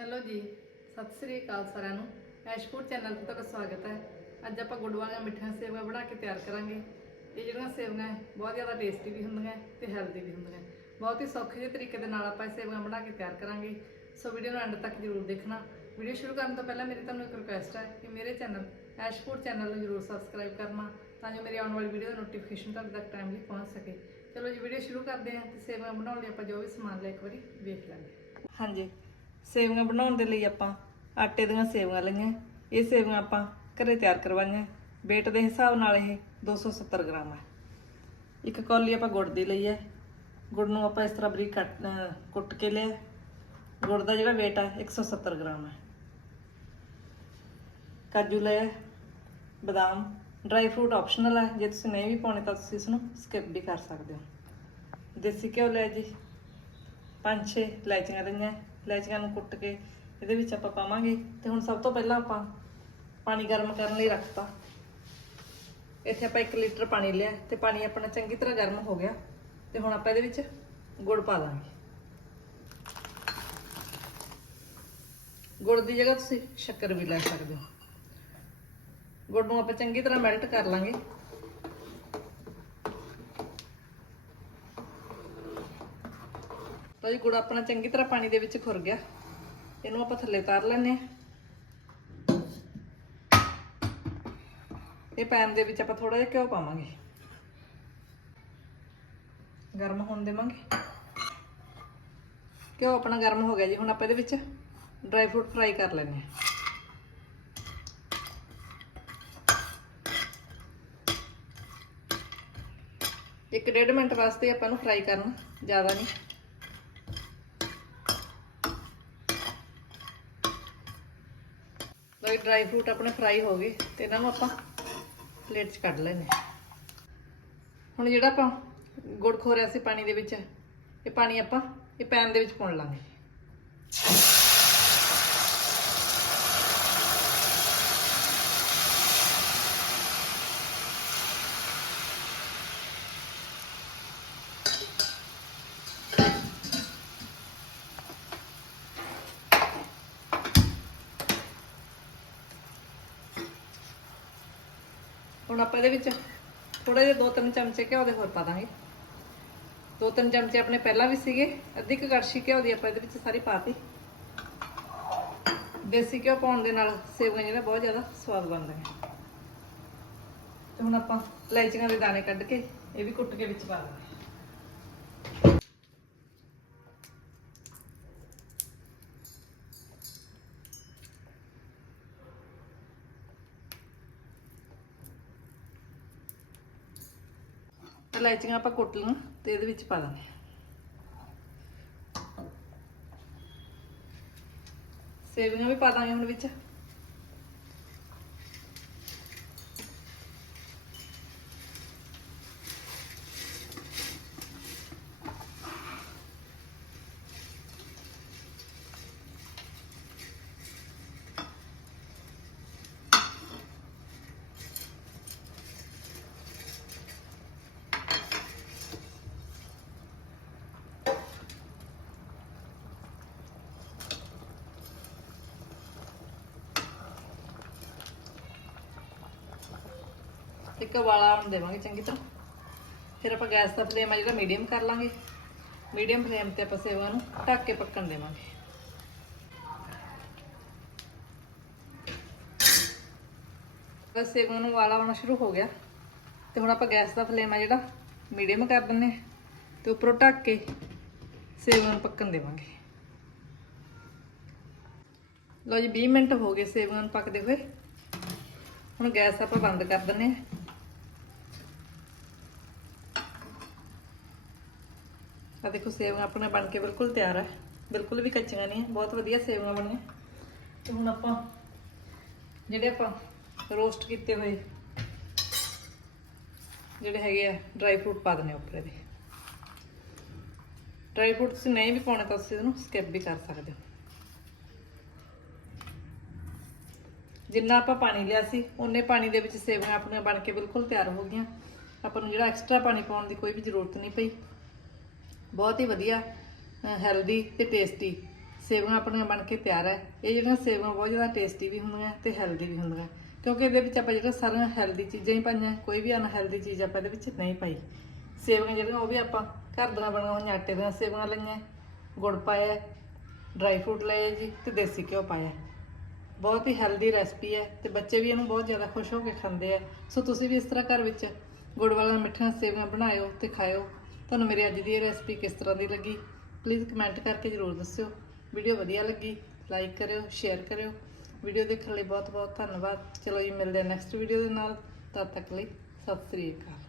Hello ਜੀ, ਸਤਿ ਸ੍ਰੀ ਅਕਾਲ ਸਾਰਿਆਂ ਨੂੰ। ਐਸ਼ਪੂਰ ਚੈਨਲ ਤੇ ਤੁਹਾਡਾ ਸਵਾਗਤ ਹੈ। ਅੱਜ ਆਪਾਂ ਗੁੜ ਵਾਲੀਆਂ ਮਿੱਠੀਆਂ ਸੇਵੀਆਂ ਬਣਾ ਕੇ ਤਿਆਰ ਕਰਾਂਗੇ। ਇਹ ਜਿਹੜੀਆਂ ਸੇਵੀਆਂ ਬਹੁਤ ਜ਼ਿਆਦਾ ਟੇਸਟੀ ਵੀ ਹੁੰਦੀਆਂ ਹੈ ਤੇ ਹੈਲਦੀ ਵੀ ਹੁੰਦੀਆਂ ਬਹੁਤ ਹੀ ਸੌਖੇ ਜਿਹੇ ਤਰੀਕੇ ਦੇ ਨਾਲ ਆਪਾਂ ਇਹ ਸੇਵੀਆਂ ਬਣਾ ਕੇ ਤਿਆਰ ਕਰਾਂਗੇ। ਸੋ ਵੀਡੀਓ ਨੂੰ ਐਂਡ ਤੱਕ ਜ਼ਰੂਰ ਦੇਖਣਾ। ਵੀਡੀਓ ਸ਼ੁਰੂ ਕਰਨ ਤੋਂ ਪਹਿਲਾਂ ਮੇਰੀ ਤੁਹਾਨੂੰ ਇੱਕ ਰਿਕੁਐਸਟ ਹੈ ਕਿ ਮੇਰੇ ਚੈਨਲ ਐਸ਼ਪੂਰ ਚੈਨਲ ਨੂੰ ਜ਼ਰੂਰ ਸਬਸਕ੍ਰਾਈਬ ਕਰਨਾ, ਤਾਂ ਜੋ ਮੇਰੀ ਆਉਣ ਵਾਲੀ ਵੀਡੀਓ ਦਾ ਨੋਟੀਫਿਕੇਸ਼ਨ ਤੁਹਾਡੇ ਤੱਕ ਟਾਈਮਲੀ ਪਹੁੰਚ ਸਕੇ। ਚਲੋ ਜੀ ਵੀਡੀਓ ਸ਼ੁਰੂ ਕਰਦੇ ਹਾਂ ਤੇ ਸੇਵੀਆਂ ਬਣਾਉਣ ਲਈ ਆਪਾਂ ਜੋ ਵੀ ਸਮਾਨ ਲਿਆ ਇੱਕ ਵਾਰੀ ਵੇਖ ਲਾਂਗੇ। ਹਾਂਜੀ। ਸੇਵੀਆਂ ਬਣਾਉਣ ਦੇ ਲਈ ਆਪਾਂ ਆਟੇ ਦੀਆਂ ਸੇਵੀਆਂ ਲਈਆਂ। ਇਹ ਸੇਵੀਆਂ ਆਪਾਂ ਘਰੇ ਤਿਆਰ ਕਰਵਾਈਆਂ। weight ਦੇ ਹਿਸਾਬ ਨਾਲ ਇਹ 270 ਗ੍ਰਾਮ ਹੈ ਇੱਕ ਕੌਲੀ ਆਪਾਂ ਗੁੜ ਦੀ ਲਈ ਹੈ ਗੁੜ ਨੂੰ ਆਪਾਂ ਇਸ ਤਰ੍ਹਾਂ ਬਰੀਕ ਕੱਟ ਕੁੱਟ ਕੇ ਲਿਆ। ਗੁੜ ਦਾ ਜਿਹੜਾ weight ਹੈ 170 ਗ੍ਰਾਮ ਹੈ ਕਾਜੂ ਲਿਆ ਬਦਾਮ ਡਰਾਈ ਫਰੂਟ ਆਪਸ਼ਨਲ ਹੈ ਜੇ ਤੁਸੀਂ ਨਹੀਂ ਵੀ ਪਾਉਣੇ ਤਾਂ ਤੁਸੀਂ ਇਸ ਨੂੰ ਸਕਿਪ ਵੀ ਕਰ ਸਕਦੇ ਹੋ। ਦੇਸੀ ਘਿਓ ਲਿਆ ਜੀ। ਪੰਜ ਛੇ ਇਲਾਇਚੀਆਂ ਲਈਆਂ ਇਲਾਇਚੀਆਂ ਨੂੰ ਕੁੱਟ ਕੇ ਇਹਦੇ ਵਿੱਚ ਆਪਾਂ ਪਾਵਾਂਗੇ। ਤੇ ਹੁਣ ਸਭ ਤੋਂ ਪਹਿਲਾਂ ਆਪਾਂ ਪਾਣੀ ਗਰਮ ਕਰਨ ਲਈ ਰੱਖਤਾ। ਇੱਥੇ ਆਪਾਂ 1 ਲੀਟਰ ਪਾਣੀ ਲਿਆ ਤੇ ਪਾਣੀ ਆਪਣਾ ਚੰਗੀ ਤਰ੍ਹਾਂ ਗਰਮ ਹੋ ਗਿਆ। ਤੇ ਹੁਣ ਆਪਾਂ ਇਹਦੇ ਵਿੱਚ ਗੁੜ ਪਾ ਦਾਂਗੇ। ਗੁੜ ਦੀ ਜਗ੍ਹਾ ਤੁਸੀਂ ਸ਼ੱਕਰ ਵੀ ਲੈ ਸਕਦੇ ਹੋ। ਗੁੜ ਨੂੰ ਆਪਾਂ ਚੰਗੀ ਤਰ੍ਹਾਂ ਮੈਲਟ ਕਰ ਲਾਂਗੇ। ਤਾਂ ਜੀ ਗੁੜ ਆਪਣਾ ਚੰਗੀ ਤਰ੍ਹਾਂ ਪਾਣੀ ਦੇ ਵਿੱਚ ਖੁਰ ਗਿਆ। ਇਹਨੂੰ ਆਪਾਂ ਥੱਲੇ ਉਤਾਰ ਲੈਨੇ ਆ ਇਹ ਪੈਨ ਦੇ ਵਿੱਚ ਆਪਾਂ ਥੋੜਾ ਜਿਹਾ ਘਿਓ ਪਾਵਾਂਗੇ। ਗਰਮ ਹੋਣ ਦੇਵਾਂਗੇ। ਘਿਓ ਆਪਣਾ ਗਰਮ ਹੋ ਗਿਆ ਜੀ। ਹੁਣ ਆਪਾਂ ਇਹਦੇ ਵਿੱਚ ਡਰਾਈ ਫਰੂਟ ਫਰਾਈ ਕਰ ਲੈਨੇ ਆ ਇੱਕ ਡੇਢ ਮਿੰਟ ਵਾਸਤੇ ਆਪਾਂ ਨੂੰ ਫਰਾਈ ਕਰਨਾ ਜ਼ਿਆਦਾ ਨਹੀਂ। ਲੋ ਡਰਾਈ ਫਰੂਟ ਆਪਣੇ ਫਰਾਈ ਹੋ ਗਏ, ਤੇ ਇਹਨਾਂ ਨੂੰ ਆਪਾਂ ਪਲੇਟ 'ਚ ਕੱਢ ਲੈਨੇ ਆ। ਹੁਣ ਜਿਹੜਾ ਆਪਾਂ ਗੁੜ ਖੋਰਿਆ ਸੀ ਪਾਣੀ ਦੇ ਵਿੱਚ, ਇਹ ਪਾਣੀ ਆਪਾਂ, ਇਹ ਪੈਨ ਦੇ ਵਿੱਚ ਪਾਉਣ ਲਾਂਗੇ ਹੁਣ ਆਪਾਂ ਇਹਦੇ ਵਿੱਚ ਥੋੜੇ ਜਿਹੇ ਦੋ ਤਿੰਨ ਚਮਚੇ ਘਿਓ ਦੇ ਹੋਰ ਪਾ ਦਾਂਗੇ। ਦੋ ਤਿੰਨ ਚਮਚੇ ਆਪਣੇ ਪਹਿਲਾਂ ਵੀ ਸੀਗੇ, ਅੱਧੀ ਕੁ ਕੜਛੀ ਘਿਓ ਦੀ ਆਪਾਂ ਇਹਦੇ ਵਿੱਚ ਸਾਰੀ ਪਾਤੀ ਦੇਸੀ ਘਿਓ ਪਾਉਣ ਦੇ ਨਾਲ ਸੇਵੀਆਂ ਜਿਹੜਾ ਬਹੁਤ ਜ਼ਿਆਦਾ ਸਵਾਦ ਬਣਦੀਆਂ। ਤੇ ਹੁਣ ਆਪਾਂ ਇਲਾਇਚੀਆਂ ਦੇ ਦਾਣੇ ਕੱਢ ਕੇ ਇਹ ਵੀ ਕੁੱਟ ਕੇ ਵਿੱਚ ਪਾ ਦਾਂਗੇ। ਇਲਾਇਚੀਆਂ ਆਪਾਂ ਕੁੱਟ ਲਵਾਂ ਤੇ ਇਹਦੇ ਵਿੱਚ ਪਾ ਦਾਂਗੇ। ਸੇਵੀਆਂ ਵੀ ਪਾ ਦਾਂਗੇ ਹੁਣ ਵਿੱਚ। ਇੱਕ ਵਾਲਾ ਆਉਣ ਦੇਵਾਂਗੇ ਚੰਗੀ ਤਰ੍ਹਾਂ। ਫਿਰ ਆਪਾਂ ਗੈਸ ਦਾ ਫਲੇਮ ਆ ਜਿਹੜਾ ਮੀਡੀਅਮ ਕਰ ਲਾਂਗੇ। ਮੀਡੀਅਮ ਫਲੇਮ ਤੇ ਆਪਾਂ ਸੇਵਾ ਨੂੰ ਢੱਕ ਕੇ ਪੱਕਣ ਦੇਵਾਂਗੇ। ਬਸ ਸੇਵੀਆਂ ਨੂੰ ਵਾਲਾ ਆਉਣਾ ਸ਼ੁਰੂ ਹੋ ਗਿਆ। ਤੇ ਹੁਣ ਆਪਾਂ ਗੈਸ ਦਾ ਫਲੇਮ ਆ ਜਿਹੜਾ ਮੀਡੀਅਮ ਕਰ ਦਿੰਨੇ ਆ। ਤੇ ਉੱਪਰੋਂ ਢੱਕ ਕੇ ਸੇਵਾ ਨੂੰ ਪੱਕਣ ਦੇਵਾਂਗੇ। ਲਓ ਜੀ 20 ਮਿੰਟ ਹੋ ਗਏ ਸੇਵੀਆਂ ਨੂੰ ਪੱਕਦੇ ਹੋਏ। ਹੁਣ ਗੈਸ ਆਪਾਂ ਬੰਦ ਕਰ ਦਿੰਨੇ ਆ। ਆ ਦੇਖੋ ਸੇਵੀਆਂ ਆਪਣਾ ਬਣ ਕੇ ਬਿਲਕੁਲ ਤਿਆਰ ਹੈ ਬਿਲਕੁਲ ਵੀ ਕੱਚੀਆਂ ਨਹੀਂ ਹੈ ਬਹੁਤ ਵਧੀਆ ਸੇਵੀਆਂ ਬਣੀਆਂ। ਤੇ ਹੁਣ ਆਪਾਂ ਜਿਹੜੇ ਆਪਾਂ ਰੋਸਟ ਕੀਤੇ ਹੋਏ, ਜਿਹੜੇ ਹੈਗੇ ਆ ਡਰਾਈ ਫਰੂਟ ਪਾ ਦਨੇ ਉੱਪਰ ਇਹਦੇ ਡਰਾਈ ਫਰੂਟ ਤੁਸੀਂ ਨਹੀਂ ਵੀ ਪਾਉਣੇ ਤਾਂ ਤੁਸੀਂ ਇਹਨੂੰ ਸਕਿਪ ਵੀ ਕਰ ਸਕਦੇ ਹੋ। ਜਿੰਨਾ ਆਪਾਂ ਪਾਣੀ ਲਿਆ ਸੀ ਉਹਨੇ ਪਾਣੀ ਦੇ ਵਿੱਚ ਸੇਵੀਆਂ ਆਪਣੀਆਂ ਬਣ ਕੇ ਬਿਲਕੁਲ ਤਿਆਰ ਹੋ ਗਈਆਂ। ਆਪਾਂ ਨੂੰ ਜਿਹੜਾ ਐਕਸਟਰਾ ਪਾਣੀ ਪਾਉਣ ਦੀ ਕੋਈ ਵੀ ਜ਼ਰੂਰਤ ਨਹੀਂ ਪਈ। ਬਹੁਤ ਹੀ ਵਧੀਆ ਹੈਲਦੀ ਤੇ ਟੇਸਟੀ ਸੇਵੀਆਂ ਆਪਣੀਆਂ ਬਣ ਕੇ ਤਿਆਰ ਹੈ ਇਹ ਜਿਹੜੀਆਂ ਸੇਵੀਆਂ ਬਹੁਤ ਜ਼ਿਆਦਾ ਟੇਸਟੀ ਵੀ ਹੁੰਦੀਆਂ ਤੇ ਹੈਲਦੀ ਵੀ ਹੁੰਦੀਆਂ। ਕਿਉਂਕਿ ਇਹਦੇ ਵਿੱਚ ਆਪਾਂ ਜਿਹੜਾ ਸਾਰੀਆਂ ਹੈਲਦੀ ਚੀਜ਼ਾਂ ਹੀ ਪਾਈਆਂ, ਕੋਈ ਵੀ ਅਨਹੈਲਦੀ ਚੀਜ਼ ਆਪਾਂ ਇਹਦੇ ਵਿੱਚ ਨਹੀਂ ਪਾਈ। ਸੇਵੀਆਂ ਜਿਹੜੀਆਂ ਉਹ ਵੀ ਆਪਾਂ ਘਰ ਦੀਆਂ ਬਣੀਆਂ ਹੋਈਆਂ ਆਟੇ ਦੀਆਂ ਸੇਵੀਆਂ ਲਈਆਂ, ਗੁੜ ਪਾਇਆ ਡਰਾਈ ਫਰੂਟ ਲਏ ਜੀ ਤੇ ਦੇਸੀ ਘਿਓ ਪਾਇਆ। ਬਹੁਤ ਹੀ ਹੈਲਦੀ ਰੈਸਪੀ ਹੈ ਤੇ ਬੱਚੇ ਵੀ ਇਹਨੂੰ ਬਹੁਤ ਜ਼ਿਆਦਾ ਖੁਸ਼ ਹੋ ਕੇ ਖਾਂਦੇ ਆ ਸੋ ਤੁਸੀਂ ਵੀ ਇਸ ਤਰ੍ਹਾਂ ਘਰ ਵਿੱਚ ਗੁੜ ਵਾਲੀਆਂ ਮਿੱਠੀਆਂ ਸੇਵੀਆਂ ਬਣਾਇਓ ਤੇ ਖਾਇਓ। ਤੁਹਾਨੂੰ ਮੇਰੀ ਅੱਜ ਦੀ ਇਹ ਰੈਸਪੀ ਕਿਸ ਤਰ੍ਹਾਂ ਦੀ ਲੱਗੀ ਪਲੀਜ਼ ਕਮੈਂਟ ਕਰਕੇ ਜ਼ਰੂਰ ਦੱਸਿਓ। ਵੀਡੀਓ ਵਧੀਆ ਲੱਗੀ ਲਾਈਕ ਕਰਿਓ ਸ਼ੇਅਰ ਕਰਿਓ। ਵੀਡੀਓ ਦੇਖਣ ਲਈ ਬਹੁਤ ਬਹੁਤ ਧੰਨਵਾਦ। ਚਲੋ ਜੀ, ਮਿਲਦੇ ਹਾਂ ਨੈਕਸਟ ਵੀਡੀਓ ਦੇ ਨਾਲ। ਤਦ ਤੱਕ ਲਈ ਸਤਿ ਸ੍ਰੀ ਅਕਾਲ।